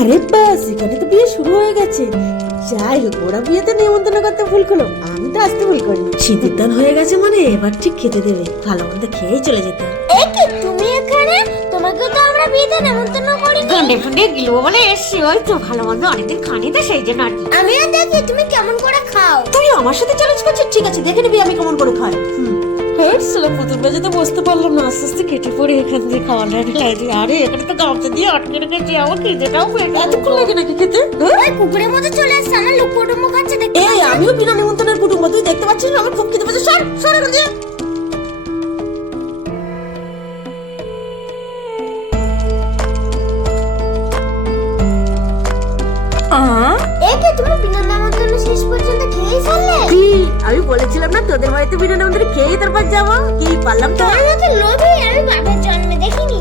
আরে বাস, এখানে তো বিয়ে শুরু হয়ে গেছে। যাই হোক, ওরা বিয়েতে নিমন্ত্রণ করতে ভুল করলো, আমি তো আসতে ভুল করি। শীতের দান হয়ে গেছে মানে এবার ঠিক খেতে দেবে, ভালো মন্দ খেয়েই চলে যেতে হবে। এই কি তুমি এখানে? তোমাকে তো আমরা বিয়েতে নিমন্ত্রণ করিনি। গান্ডে ফান্ডে গিলবো বলে এসছি, ওই তো ভালো মন্দ অনেকদিন খানি তো সেই জন্য আর কি। আমিও দেখি তুমি কেমন করে খাও। তুই আমার সাথে চ্যালেঞ্জ করছিস? ঠিক আছে, দেখে নিবি আমি কেমন করে খাই। পুতুল বাজে তো বসতে পারলাম না, আস্তে আস্তে কেটে পড়ে এখান দিয়ে খাওয়া লাগে। আরে এখানে তো গামছা দিয়ে আটকে রেখেছি, আমার খিদেটাও পেয়ে এতক্ষণ লাগে নাকি খেতে? ওই কুকুরের মতো চলে আসছে, আমার লোক কুটুম্ব খাচ্ছে দেখতে। এই আমিও বিনা নিমন্ত্রণের কুটুম্ব, তুই দেখতে পাচ্ছিস না আমার খুব খিদে পেয়েছে। সর সর এখান দিয়ে। এই কি তুমি বিনা নিমন্ত্রণে শেষ পর্যন্ত খেয়েই ফেললে? কি আমি বলেছিলাম না তোদের বাড়িতে বিনা নিমন্ত্রণে খেয়ে তারপর যাবো? কি পারলাম তো? তোমার মতো লোভী আমি বাপের জন্মে দেখিনি।